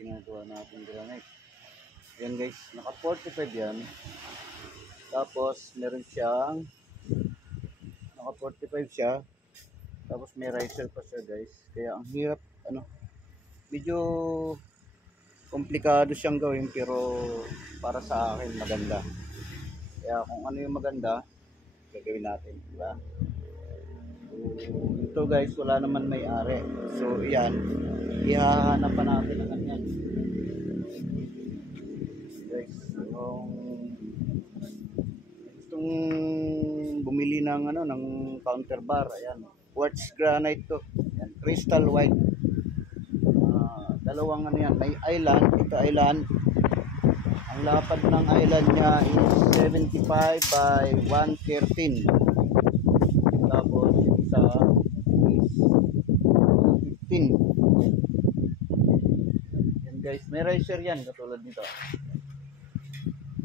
ginagawa natin granite. Yan guys, naka 45 yan. Tapos meron siyang naka 45 siya. Tapos may riser pa siya guys. Kaya ang hirap, medyo komplikado siyang gawin, pero para sa akin maganda. Kaya kung ano yung maganda, gagawin natin, diba? So, ito guys, wala naman may-ari. So yan, ihahanap pa natin ang ganyan. Guys, yung gustong bumili ng ng counter bar, ayan. Quartz granite to. Ayan, crystal white. Dalawang yan, may island, ito island. Ang lapad ng island niya is 75 by 113. Tapos isa is 15. Yan guys, may riser yan katulad nito.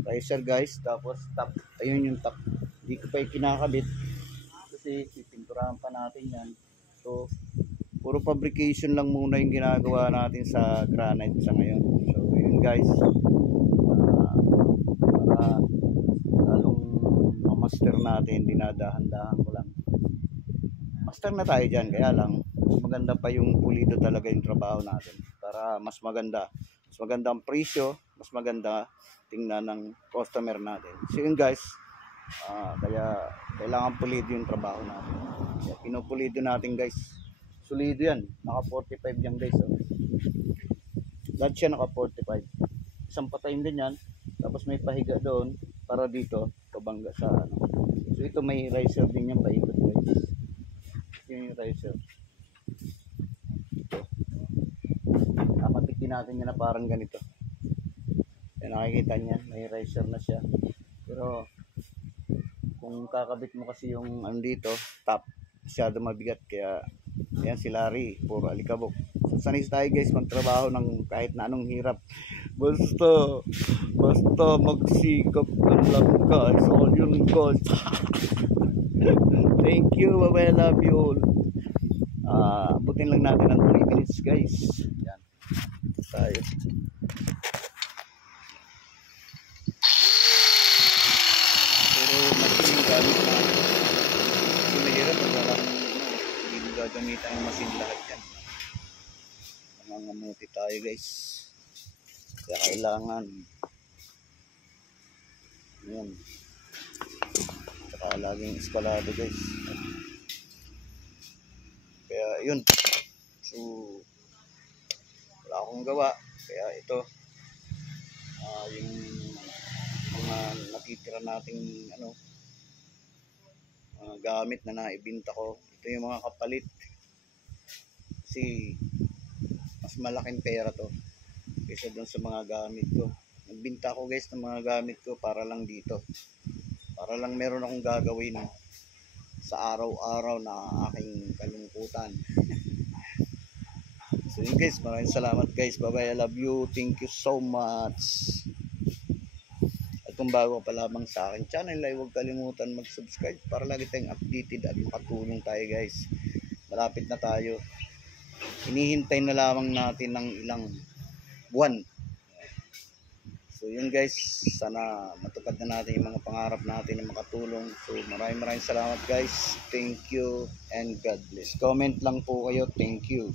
Riser guys, tapos top, ayun yung top. Hindi ko pa kinakabit kasi pipinturahan pa natin yan. So puro fabrication lang muna yung ginagawa natin sa granite sa ngayon. So yun guys, para lalong ma-master natin, dinadahan-dahan ko lang. Master na tayo dyan, kaya lang mas maganda pa yung pulido talaga yung trabaho natin para mas maganda ang presyo, mas maganda tingnan ng customer natin. So yun guys, kaya kailangan pulido yung trabaho natin. Kaya pinupulido natin guys. Solido yan, naka 45 yan guys. Lahat siya naka 45. Isang patayin din yan. Tapos may pahiga doon para dito pabangga sa So ito may riser din yan, paikot guys. Yung riser. Nakatikin natin yan na parang ganito. Yan, nakikita niya, may riser na siya. Pero kung kakabit mo kasi yung dito, top, masyado mabigat, kaya yan si Larry, puro alikabok. So sanay tayo guys magtrabaho ng kahit na anong hirap. Basta magsikap lang guys. All yun guys. Thank you, bye, I love you all. Abutin lang natin ng 3 minutes guys. Yan. Tayo. Pero machine gamit natin. Kasi mahirap pag walang gagamitan ng machine lahat yan. Nangangamuti tayo guys. Kaya kailangan yan. Saka laging eskalado guys. Kaya yun. So wala akong gawa. Kaya ito yung mga natitira nating mga gamit na naibinta ko. Ito yung mga kapalit. Kasi mas malaking pera to kaysa doon sa mga gamit ko. Nagbinta ko guys ng mga gamit ko para lang dito. Para lang meron akong gagawin sa araw-araw na aking kalungkutan. So yun guys, maraming salamat guys. Bye bye, I love you. Thank you so much. At kung bago pa lamang sa akin channel ay huwag kalimutan mag-subscribe para lagi tayong updated at makatulong tayo guys. Malapit na tayo. Hinihintay na lamang natin ng ilang buwan. So yun guys, sana matupad na natin yung mga pangarap natin na makatulong. So maraming salamat guys. Thank you and God bless. Comment lang po kayo. Thank you.